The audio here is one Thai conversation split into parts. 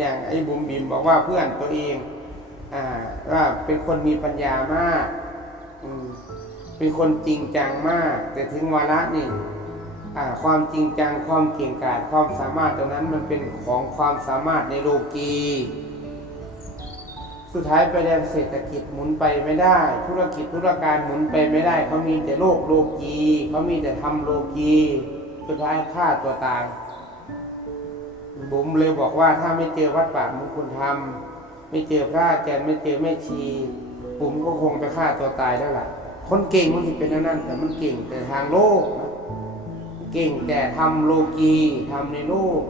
อย่างไอ้บุ๋มบิมบอกว่าเพื่อนตัวเองอ่าว่าเป็นคนมีปัญญามากอืเป็นคนจริงจังมาก แต่ถึงวาระนี่อ่าความจริงจังความเก่งกาจความสามารถตรงนั้นมันเป็นของความสามารถในโลกีสุดท้ายไปแดนเศรษฐกิจหมุนไปไม่ได้ ธุรกิจธุรการหมุนไปไม่ได้เขามีแต่โลกโลกีเขามีแต่ทำโลกีสุดท้ายฆ่าตัวตาย บุ๋มเลยบอกว่าถ้าไม่เจอวัดป่ามงคลธรรมไม่เจอพระอาจารย์ไม่เจอแม่ชีบุ๋มก็คงไปฆ่าตัวตายแล้วล่ะ คนเก่งมันที่เป็นนั่นแต่มันเก่งแต่ทางโลก เก่งแต่ทำโลกีทำในโลก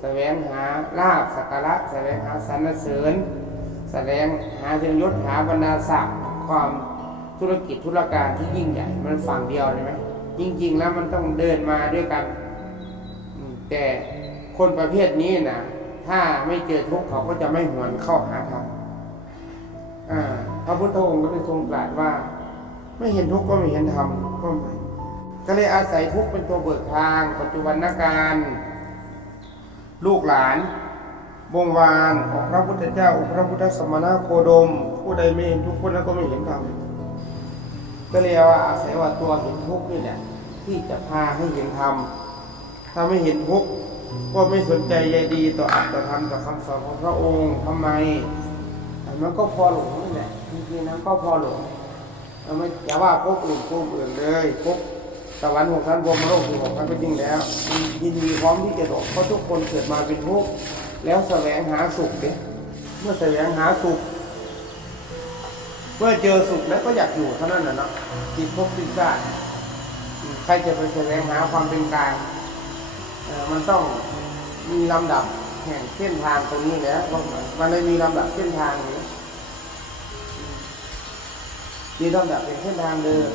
แสวงหาลาบสักการะแสวงหาสรรเสริญ แสวงหาเชิงยศหาบรรดาศักดิ์ความธุรกิจธุรการที่ยิ่งใหญ่มันฝั่งเดียวเลยไหมจริงๆแล้วมันต้องเดินมาด้วยกัน แต่ คนประเภทนี้นะถ้าไม่เจอทุกข์เขาก็จะไม่หวนเข้าหาธรรมพระพุทธองค์ก็ได้ทรงตรัสว่า ไม่เห็นทุกข์ก็ไม่เห็นธรรมก็ไม่ก็เลยอาศัยทุกข์เป็นตัวเบิกทาง ปัจจุบันการ ลูกหลานวงวานของพระพุทธเจ้าองค์พระพุทธสมณะโคดม ผู้ใดไม่เห็นทุกข์คนนั้นก็ไม่เห็นธรรมก็เลยว่าอาศัยว่าตัวเห็นทุกข์นี่แหละที่จะพาให้เห็นธรรมถ้าไม่เห็นทุกข์ ก็ไม่สนใจใยดีต่ออัตธรรมต่อคำสอนของพระองค์ทำไมมันก็พอหลงนี่แหละจริงๆนั้นก็พอหลงเราไม่อย่าว่าพวกอื่นพวกอื่นเลยพวกสวรรค์ของท่านพรมโลกของท่านก็จริงแล้วยินดีพร้อมที่จะหลงเพราะทุกคนเกิดมาเป็นทุกแล้วแสวงหาสุขเนี่ยเมื่อแสวงหาสุขเมื่อเจอสุขแล้วก็อยากอยู่เท่านั้นน่ะเนาะติดภพติดชาติอืมใครจะไปแสวงหาความเป็นกลาง มันต้องมีลำดับแห่งเส้นทางตรงนี้แล้วว่ามันเลยมีลำดับเส้นทางนี้มีลำดับเป็นเส้นทางเดิน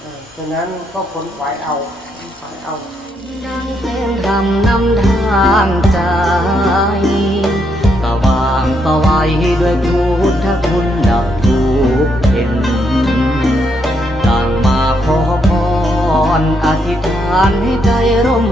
เอ่อฉะนั้นก็ขนขวายเอาขนขวายเอาดำนำทางใจสว่างสวัยด้วยพุทธคุณดับทุกเห็นต่างมาขอพรอธิษฐานให้ใจร่ม